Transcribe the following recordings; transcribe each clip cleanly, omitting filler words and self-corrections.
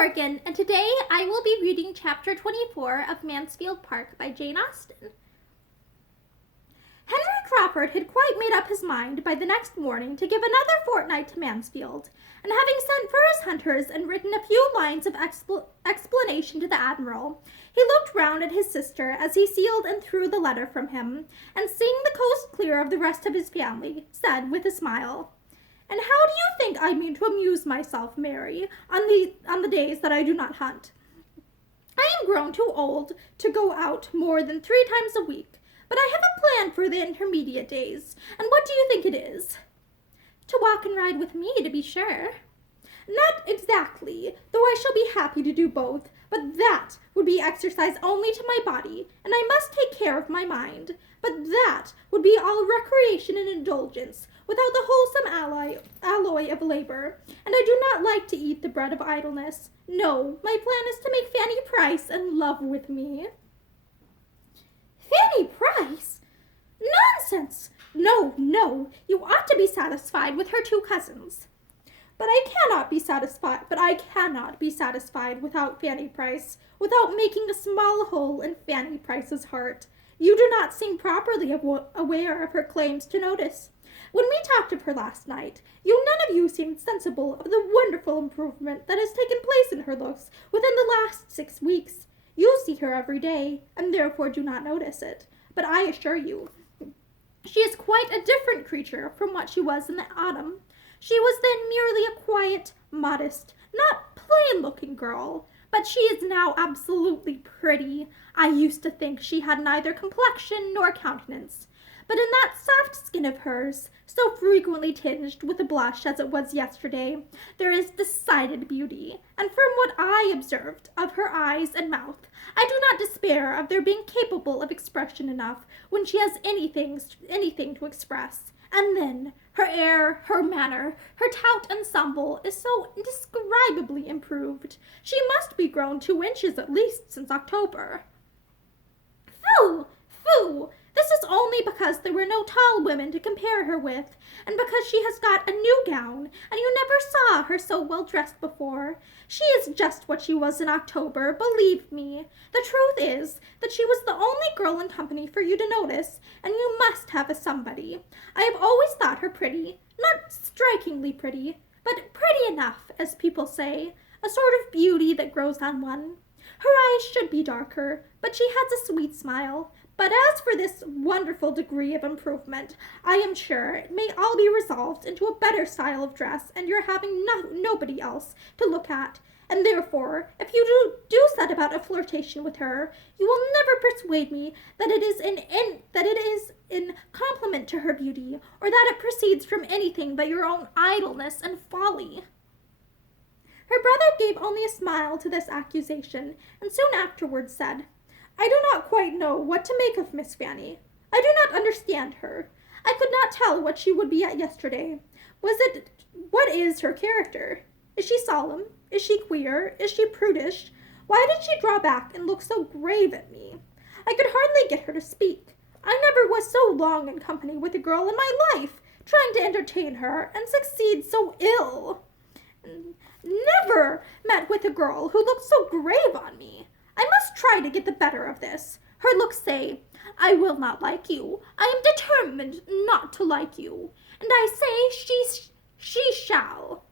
Morgan, and today I will be reading chapter 24 of Mansfield Park by Jane Austen. Henry Crawford had quite made up his mind by the next morning to give another fortnight to Mansfield, and having sent for his hunters and written a few lines of explanation to the Admiral, he looked round at his sister as he sealed and threw the letter from him, and seeing the coast clear of the rest of his family, said with a smile, "And how do you think I mean to amuse myself, Mary, on the days that I do not hunt? I am grown too old to go out more than 3 times a week, but I have a plan for the intermediate days, and what do you think it is?" "To walk and ride with me, to be sure." "Not exactly, though I shall be happy to do both, but that would be exercise only to my body, and I must take care of my mind. But that would be all recreation and indulgence, without the wholesome alloy of labor, and I do not like to eat the bread of idleness. No, my plan is to make Fanny Price in love with me." "Fanny Price? Nonsense! No, you ought to be satisfied with her 2 cousins." But I cannot be satisfied without Fanny Price, without making a small hole in Fanny Price's heart. You do not seem properly aware of her claims to notice. When we talked of her last night, none of you seemed sensible of the wonderful improvement that has taken place in her looks within the last 6 weeks. You see her every day, and therefore do not notice it. But I assure you, she is quite a different creature from what she was in the autumn. She was then merely a quiet, modest, not plain-looking girl, but she is now absolutely pretty. I used to think she had neither complexion nor countenance. But in that soft skin of hers, so frequently tinged with a blush as it was yesterday, there is decided beauty, and from what I observed of her eyes and mouth, I do not despair of their being capable of expression enough when she has anything to express. And then, her air, her manner, her tout ensemble is so indescribably improved. She must be grown 2 inches at least since October." "Phoo! This is only because there were no tall women to compare her with, and because she has got a new gown, and you never saw her so well dressed before. She is just what she was in October, believe me. The truth is that she was the only girl in company for you to notice, and you must have a somebody. I have always thought her pretty, not strikingly pretty, but pretty enough, as people say, a sort of beauty that grows on one. Her eyes should be darker, but she has a sweet smile. But as for this wonderful degree of improvement, I am sure it may all be resolved into a better style of dress and your having nobody else to look at. And therefore, if you do set about a flirtation with her, you will never persuade me that it is in compliment to her beauty, or that it proceeds from anything but your own idleness and folly." Her brother gave only a smile to this accusation, and soon afterwards said, "I do not quite know what to make of Miss Fanny. I do not understand her. I could not tell what she would be at yesterday. What is her character? Is she solemn? Is she queer? Is she prudish? Why did she draw back and look so grave at me? I could hardly get her to speak. I never was so long in company with a girl in my life, trying to entertain her, and succeed so ill. Never met with a girl who looked so grave on me. I must try to get the better of this. Her looks say, I will not like you. I am determined not to like you. And I say she shall.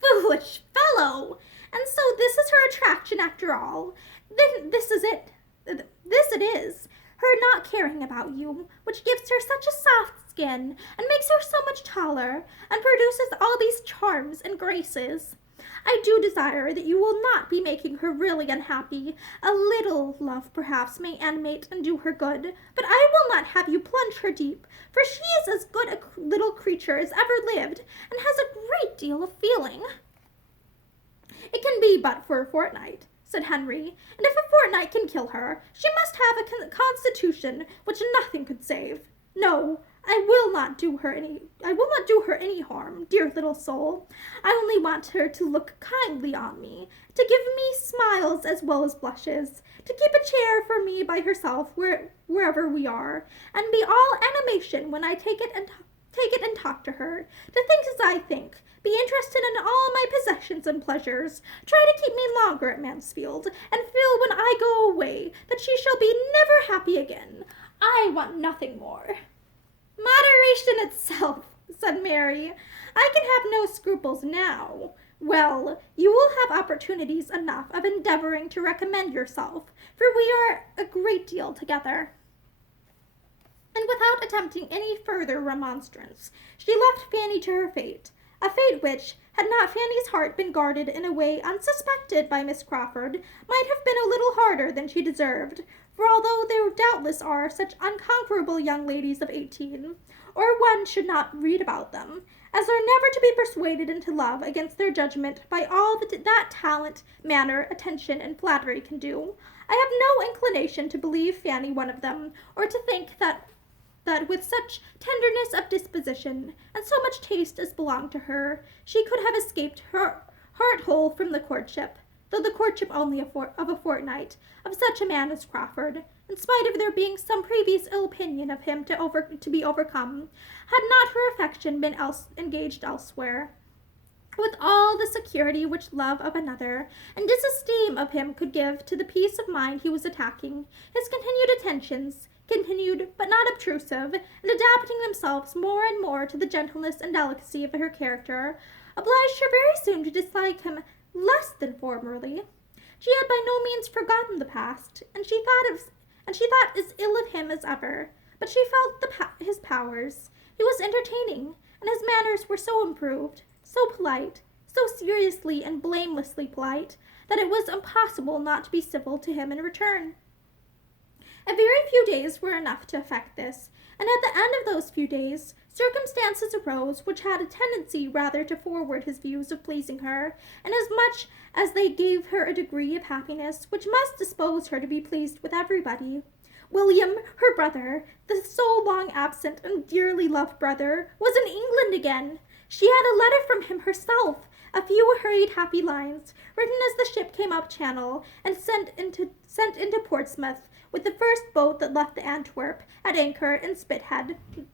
Foolish fellow! And so this is her attraction after all. Then this is it. This it is. Her not caring about you, which gives her such a soft skin, and makes her so much taller, and produces all these charms and graces. I do desire that you will not be making her really unhappy. A little love perhaps may animate and do her good, but I will not have you plunge her deep, for she is as good a little creature as ever lived, and has a great deal of feeling." "It can be but for a fortnight," said Henry, "and if a fortnight can kill her, she must have a constitution which nothing could save. No, I will not do her any harm, dear little soul. I only want her to look kindly on me, to give me smiles as well as blushes, to keep a chair for me by herself wherever we are, and be all animation when I take it and take it and talk to her, to think as I think, be interested in all my possessions and pleasures, try to keep me longer at Mansfield, and feel when I go away that she shall be never happy again. I want nothing more." "Moderation itself," said Mary. "I can have no scruples now. Well, you will have opportunities enough of endeavoring to recommend yourself, for we are a great deal together." And without attempting any further remonstrance, she left Fanny to her fate, a fate which, had not Fanny's heart been guarded in a way unsuspected by Miss Crawford, might have been a little harder than she deserved, for although there doubtless are such unconquerable young ladies of 18, or one should not read about them, as are never to be persuaded into love against their judgment by all that talent, manner, attention, and flattery can do, I have no inclination to believe Fanny one of them, or to think that with such tenderness of disposition, and so much taste as belonged to her, she could have escaped her heart whole from the courtship, though the courtship only of a fortnight, of such a man as Crawford, in spite of there being some previous ill opinion of him to be overcome, had not her affection been engaged elsewhere. With all the security which love of another and disesteem of him could give to the peace of mind he was attacking, his continued attentions, continued but not obtrusive, and adapting themselves more and more to the gentleness and delicacy of her character, obliged her very soon to dislike him less than formerly. She had by no means forgotten the past, and she thought as ill of him as ever, but she felt his powers. He was entertaining, and his manners were so improved, so polite, so seriously and blamelessly polite, that it was impossible not to be civil to him in return. A very few days were enough to effect this, and at the end of those few days, circumstances arose which had a tendency rather to forward his views of pleasing her, inasmuch as they gave her a degree of happiness which must dispose her to be pleased with everybody. William, her brother, the so long absent and dearly loved brother, was in England again. She had a letter from him herself, a few hurried happy lines, written as the ship came up channel, and sent into Portsmouth, with the first boat that left the Antwerp at anchor in Spithead. And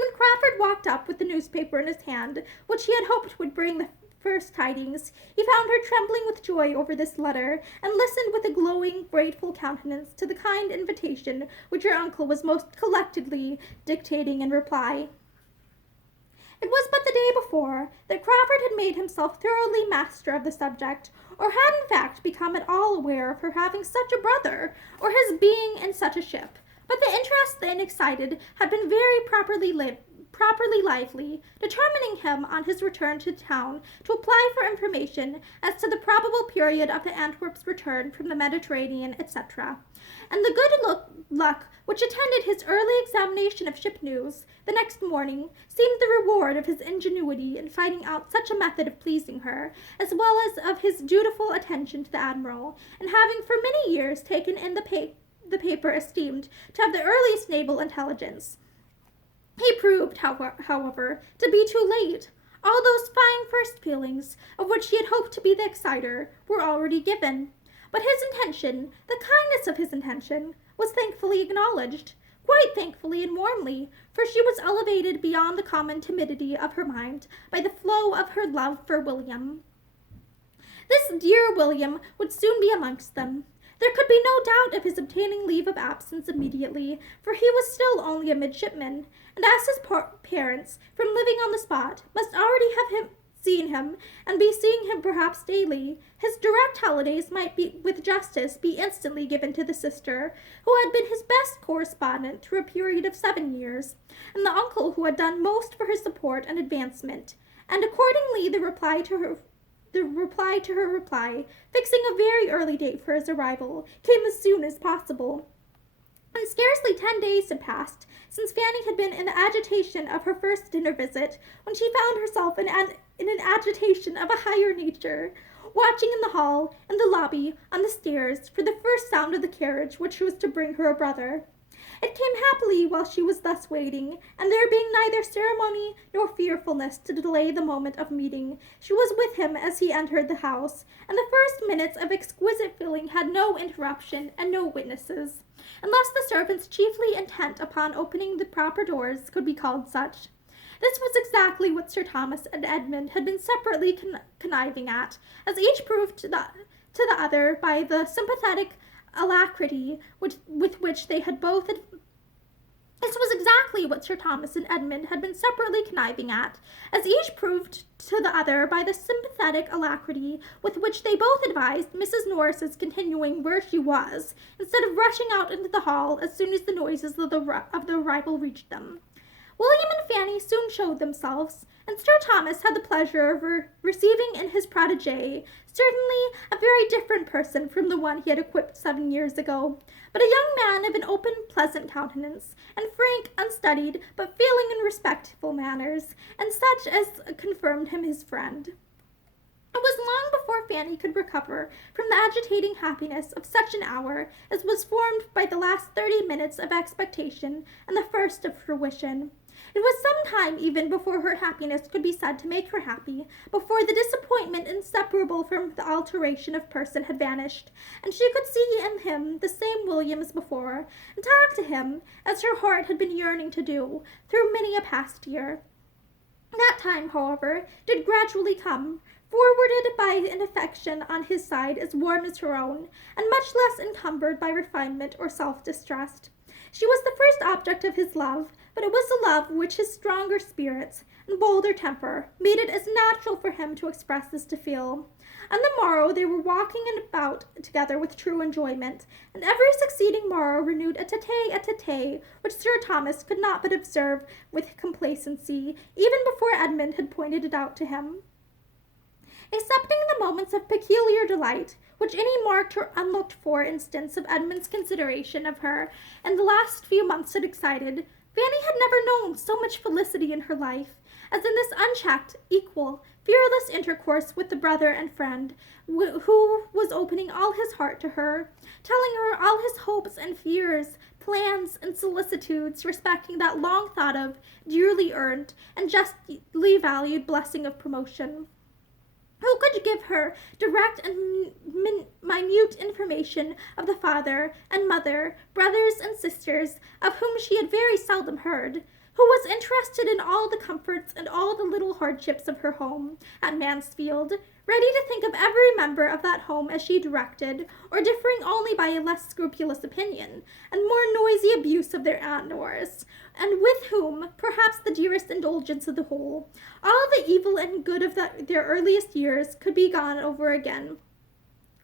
when Crawford walked up with the newspaper in his hand, which he had hoped would bring the first tidings, he found her trembling with joy over this letter, and listened with a glowing, grateful countenance to the kind invitation which her uncle was most collectedly dictating in reply. It was but the day before that Crawford had made himself thoroughly master of the subject, or had in fact become at all aware of her having such a brother, or his being in such a ship, but the interest then excited had been very properly lively, determining him on his return to town to apply for information as to the probable period of the Antwerp's return from the Mediterranean, etc., and the good luck which attended his early examination of ship news the next morning seemed the reward of his ingenuity in finding out such a method of pleasing her, as well as of his dutiful attention to the Admiral, and having for many years taken in the paper esteemed to have the earliest naval intelligence. He proved, however, to be too late. All those fine first feelings, of which he had hoped to be the exciter, were already given. But his intention, the kindness of his intention, was thankfully acknowledged, quite thankfully and warmly, for she was elevated beyond the common timidity of her mind by the flow of her love for William. This dear William would soon be amongst them. There could be no doubt of his obtaining leave of absence immediately, for he was still only a midshipman, and as his parents, from living on the spot, must already have seen him, and be seeing him perhaps daily, his direct holidays might with justice be instantly given to the sister, who had been his best correspondent through a period of 7 years, and the uncle who had done most for her support and advancement, and accordingly the reply to her reply, fixing a very early date for his arrival, came as soon as possible. And scarcely 10 days had passed since Fanny had been in the agitation of her first dinner visit, when she found herself in an agitation of a higher nature, watching in the hall, in the lobby, on the stairs, for the first sound of the carriage which was to bring her a brother. It came happily while she was thus waiting, and there being neither ceremony nor fearfulness to delay the moment of meeting, she was with him as he entered the house, and the first minutes of exquisite feeling had no interruption and no witnesses, unless the servants chiefly intent upon opening the proper doors could be called such. This was exactly what Sir Thomas and Edmund had been separately conniving at, as each proved to the other by the sympathetic alacrity with which they had both this was exactly what Sir Thomas and Edmund had been separately conniving at, as each proved to the other by the sympathetic alacrity with which they both advised Mrs. Norris's continuing where she was, instead of rushing out into the hall as soon as the noises of the arrival reached them. William and Fanny soon showed themselves, and Sir Thomas had the pleasure of receiving in his protégé certainly a very different person from the one he had equipped 7 years ago, but a young man of an open, pleasant countenance, and frank, unstudied, but feeling and respectful manners, and such as confirmed him his friend. It was long before Fanny could recover from the agitating happiness of such an hour as was formed by the last 30 minutes of expectation and the first of fruition. It was some time even before her happiness could be said to make her happy, before the disappointment inseparable from the alteration of person had vanished, and she could see in him the same William as before, and talk to him, as her heart had been yearning to do, through many a past year. That time, however, did gradually come, forwarded by an affection on his side as warm as her own, and much less encumbered by refinement or self-distrust. She was the first object of his love, but it was a love which his stronger spirits and bolder temper made it as natural for him to express as to feel. On the morrow they were walking about together with true enjoyment, and every succeeding morrow renewed a tete-a-tete which Sir Thomas could not but observe with complacency, even before Edmund had pointed it out to him. Excepting the moments of peculiar delight, which any marked or unlooked-for instance of Edmund's consideration of her in the last few months had excited, Fanny had never known so much felicity in her life, as in this unchecked, equal, fearless intercourse with the brother and friend, who was opening all his heart to her, telling her all his hopes and fears, plans and solicitudes respecting that long thought of, dearly earned, and justly valued blessing of promotion. Who could give her direct and minute information of the father and mother, brothers and sisters, of whom she had very seldom heard, who was interested in all the comforts and all the little hardships of her home at Mansfield, ready to think of every member of that home as she directed, or differing only by a less scrupulous opinion, and more noisy abuse of their Aunt Norris, and with whom, perhaps the dearest indulgence of the whole, all the evil and good of their earliest years could be gone over again,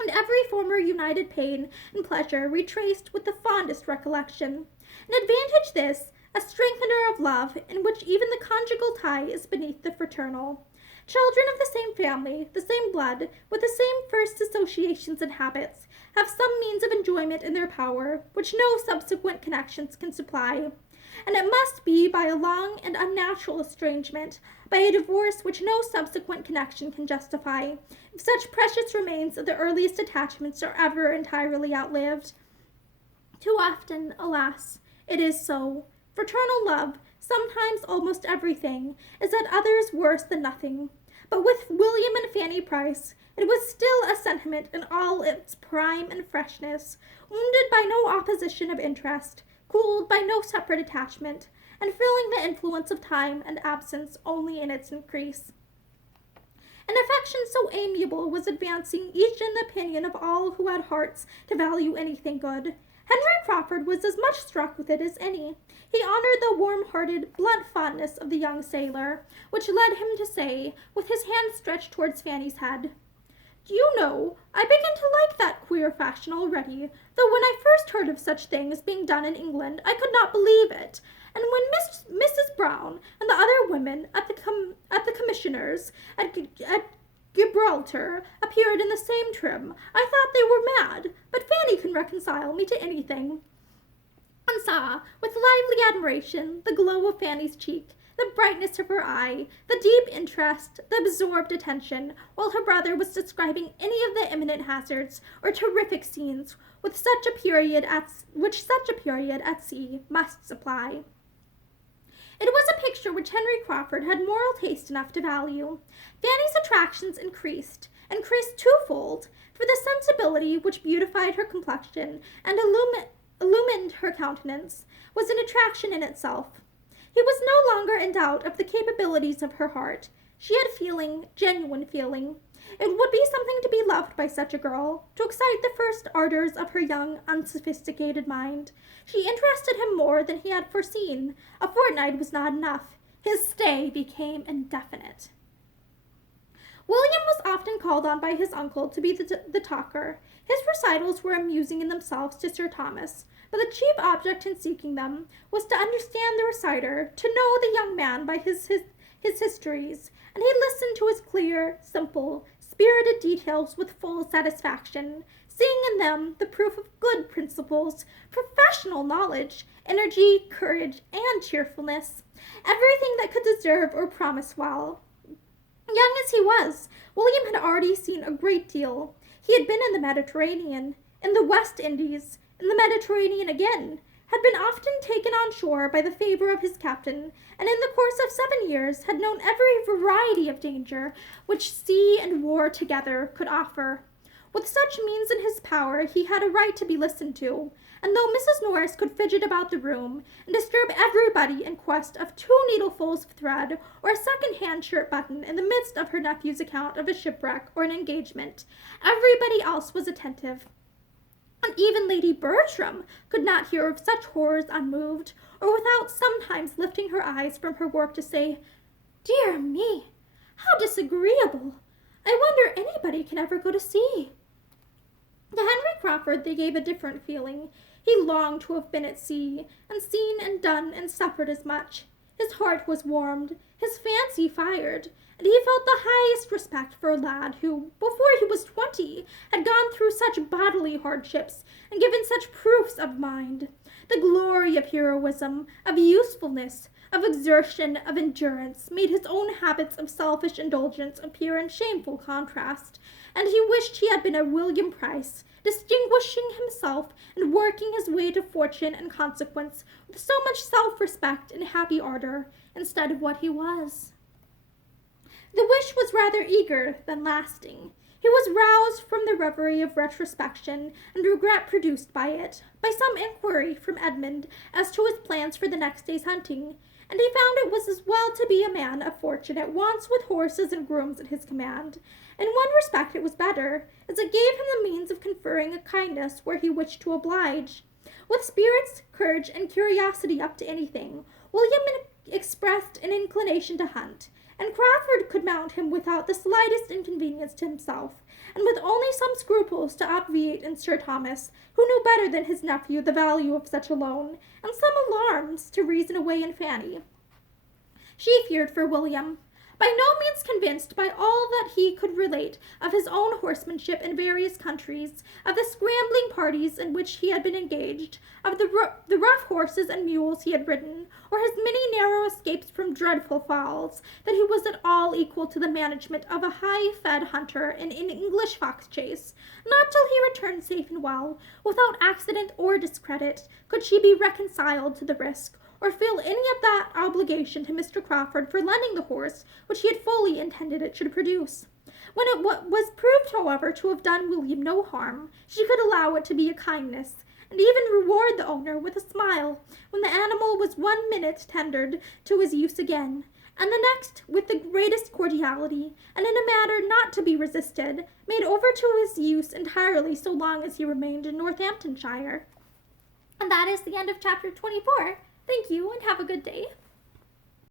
and every former united pain and pleasure retraced with the fondest recollection. An advantage this, a strengthener of love, in which even the conjugal tie is beneath the fraternal. Children of the same family, the same blood, with the same first associations and habits, have some means of enjoyment in their power, which no subsequent connections can supply. And it must be by a long and unnatural estrangement, by a divorce which no subsequent connection can justify, if such precious remains of the earliest attachments are ever entirely outlived. Too often, alas, it is so. Fraternal love, sometimes almost everything, is at others worse than nothing. But with William and Fanny Price, it was still a sentiment in all its prime and freshness, wounded by no opposition of interest, cooled by no separate attachment, and feeling the influence of time and absence only in its increase. An affection so amiable was advancing each in the opinion of all who had hearts to value anything good. Henry Crawford was as much struck with it as any. He honored the warm-hearted, blunt fondness of the young sailor, which led him to say, with his hand stretched towards Fanny's head, "Do you know, I begin to like that queer fashion already, though when I first heard of such things being done in England, I could not believe it. And when Mrs. Brown and the other women at the commissioners at Gibraltar appeared in the same trim, I thought they were mad, but Fanny can reconcile me to anything," and saw, with lively admiration, the glow of Fanny's cheek, the brightness of her eye, the deep interest, the absorbed attention, while her brother was describing any of the imminent hazards or terrific scenes which such a period at sea must supply. It was a picture which Henry Crawford had moral taste enough to value. Fanny's attractions increased twofold, for the sensibility which beautified her complexion and illumined her countenance was an attraction in itself. He was no longer in doubt of the capabilities of her heart. She had feeling, genuine feeling. It would be something to be loved by such a girl, to excite the first ardors of her young, unsophisticated mind. She interested him more than he had foreseen. A fortnight was not enough. His stay became indefinite. William was often called on by his uncle to be the talker. His recitals were amusing in themselves to Sir Thomas, but the chief object in seeking them was to understand the reciter, to know the young man by his histories, and he listened to his clear, simple, spirited details with full satisfaction, seeing in them the proof of good principles, professional knowledge, energy, courage, and cheerfulness, everything that could deserve or promise well. Young as he was, William had already seen a great deal. He had been in the Mediterranean, in the West Indies, in the Mediterranean again, had been often taken on shore by the favor of his captain, and in the course of 7 years had known every variety of danger which sea and war together could offer. With such means in his power, he had a right to be listened to, and though Mrs. Norris could fidget about the room and disturb everybody in quest of 2 needlefuls of thread or a second-hand shirt button in the midst of her nephew's account of a shipwreck or an engagement, everybody else was attentive. And even Lady Bertram could not hear of such horrors unmoved, or without sometimes lifting her eyes from her work to say, "Dear me, how disagreeable! I wonder anybody can ever go to sea." To Henry Crawford they gave a different feeling. He longed to have been at sea, and seen and done and suffered as much. His heart was warmed, his fancy fired, and he felt the highest respect for a lad who, before he was 20, had gone through such bodily hardships and given such proofs of mind. The glory of heroism, of usefulness, of exertion, of endurance, made his own habits of selfish indulgence appear in shameful contrast, and he wished he had been a William Price, distinguishing himself and working his way to fortune and consequence with so much self-respect and happy ardor, instead of what he was. The wish was rather eager than lasting. He was roused from the reverie of retrospection and regret produced by it, by some inquiry from Edmund as to his plans for the next day's hunting, and he found it was as well to be a man of fortune at once with horses and grooms at his command. In one respect it was better, as it gave him the means of conferring a kindness where he wished to oblige. With spirits, courage, and curiosity up to anything, William expressed an inclination to hunt, and Crawford could mount him without the slightest inconvenience to himself, and with only some scruples to obviate in Sir Thomas, who knew better than his nephew the value of such a loan, and some alarms to reason away in Fanny. She feared for William. By no means convinced by all that he could relate of his own horsemanship in various countries, of the scrambling parties in which he had been engaged, of the rough horses and mules he had ridden, or his many narrow escapes from dreadful fowls, that he was at all equal to the management of a high-fed hunter in an English fox chase. Not till he returned safe and well, without accident or discredit, could she be reconciled to the risk, or feel any of that obligation to Mr. Crawford for lending the horse which he had fully intended it should produce. When it was proved, however, to have done William no harm, she could allow it to be a kindness, and even reward the owner with a smile when the animal was 1 minute tendered to his use again, and the next, with the greatest cordiality, and in a manner not to be resisted, made over to his use entirely so long as he remained in Northamptonshire. And that is the end of chapter 24. Thank you, and have a good day.